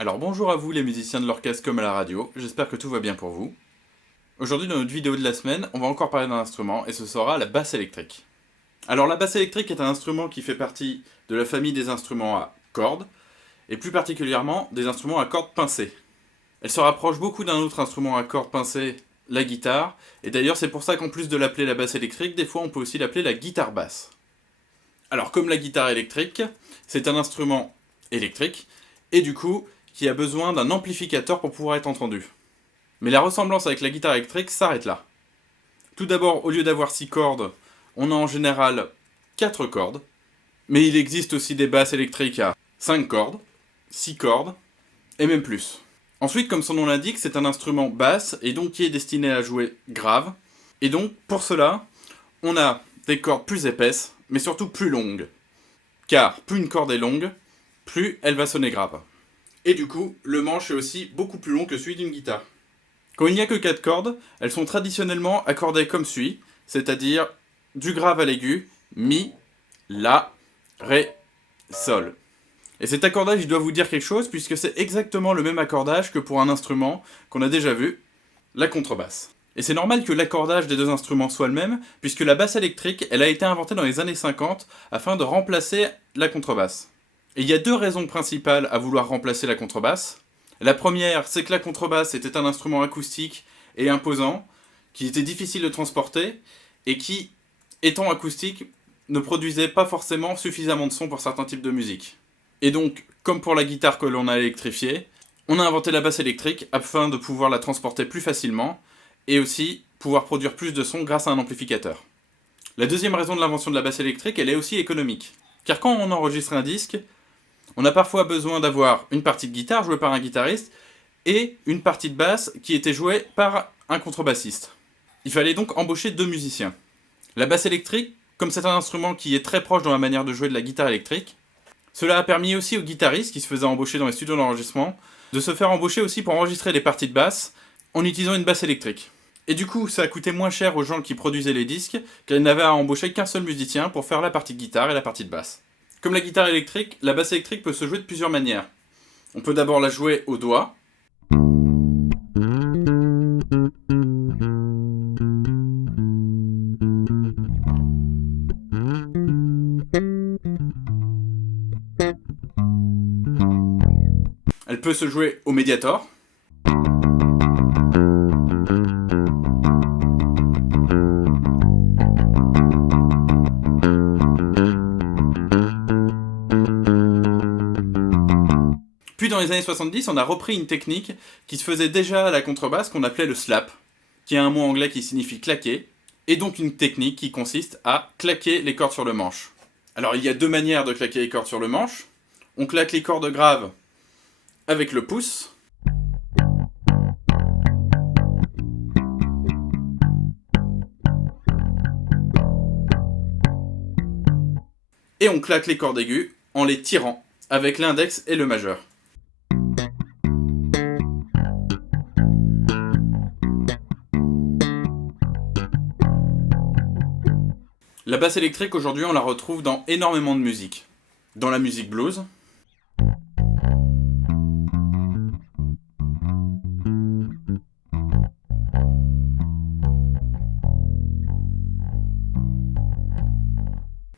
Alors bonjour à vous les musiciens de l'orchestre comme à la radio, j'espère que tout va bien pour vous. Aujourd'hui dans notre vidéo de la semaine, on va encore parler d'un instrument et ce sera la basse électrique. Alors la basse électrique est un instrument qui fait partie de la famille des instruments à cordes, et plus particulièrement des instruments à cordes pincées. Elle se rapproche beaucoup d'un autre instrument à cordes pincées, la guitare, et d'ailleurs c'est pour ça qu'en plus de l'appeler la basse électrique, des fois on peut aussi l'appeler la guitare basse. Alors comme la guitare électrique, c'est un instrument électrique, et du coup qui a besoin d'un amplificateur pour pouvoir être entendu. Mais la ressemblance avec la guitare électrique s'arrête là. Tout d'abord, au lieu d'avoir 6 cordes, on a en général 4 cordes, mais il existe aussi des basses électriques à 5 cordes, 6 cordes, et même plus. Ensuite, comme son nom l'indique, c'est un instrument basse, et donc qui est destiné à jouer grave, et donc pour cela, on a des cordes plus épaisses, mais surtout plus longues. Car plus une corde est longue, plus elle va sonner grave. Et du coup, le manche est aussi beaucoup plus long que celui d'une guitare. Quand il n'y a que 4 cordes, elles sont traditionnellement accordées comme suit, c'est-à-dire du grave à l'aigu, mi, la, ré, sol. Et cet accordage, il doit vous dire quelque chose, puisque c'est exactement le même accordage que pour un instrument qu'on a déjà vu, la contrebasse. Et c'est normal que l'accordage des deux instruments soit le même, puisque la basse électrique, elle a été inventée dans les années 50 afin de remplacer la contrebasse. Et il y a deux raisons principales à vouloir remplacer la contrebasse. La première, c'est que la contrebasse était un instrument acoustique et imposant, qui était difficile de transporter, et qui, étant acoustique, ne produisait pas forcément suffisamment de son pour certains types de musique. Et donc, comme pour la guitare que l'on a électrifiée, on a inventé la basse électrique afin de pouvoir la transporter plus facilement, et aussi pouvoir produire plus de son grâce à un amplificateur. La deuxième raison de l'invention de la basse électrique, elle est aussi économique. Car quand on enregistre un disque, on a parfois besoin d'avoir une partie de guitare jouée par un guitariste et une partie de basse qui était jouée par un contrebassiste. Il fallait donc embaucher deux musiciens. La basse électrique, comme c'est un instrument qui est très proche dans la manière de jouer de la guitare électrique, cela a permis aussi aux guitaristes qui se faisaient embaucher dans les studios d'enregistrement de se faire embaucher aussi pour enregistrer les parties de basse en utilisant une basse électrique. Et du coup, ça a coûté moins cher aux gens qui produisaient les disques car ils n'avaient à embaucher qu'un seul musicien pour faire la partie de guitare et la partie de basse. Comme la guitare électrique, la basse électrique peut se jouer de plusieurs manières. On peut d'abord la jouer au doigt. Elle peut se jouer au médiator. Puis dans les années 70, on a repris une technique qui se faisait déjà à la contrebasse qu'on appelait le slap, qui est un mot anglais qui signifie claquer, et donc une technique qui consiste à claquer les cordes sur le manche. Alors il y a deux manières de claquer les cordes sur le manche. On claque les cordes graves avec le pouce. Et on claque les cordes aiguës en les tirant avec l'index et le majeur. La basse électrique, aujourd'hui, on la retrouve dans énormément de musique. Dans la musique blues,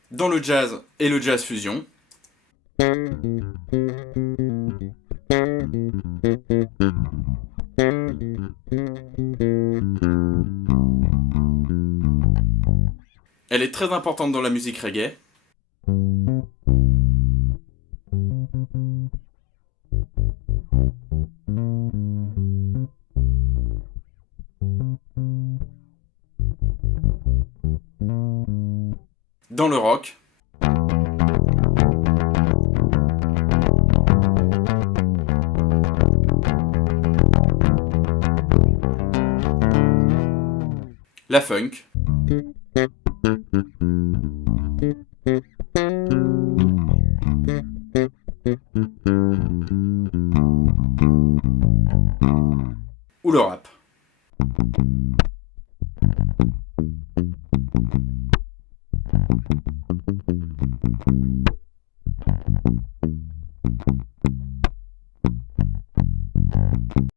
dans le jazz et le jazz fusion, elle est très importante dans la musique reggae, dans le rock, la funk, ou le rap.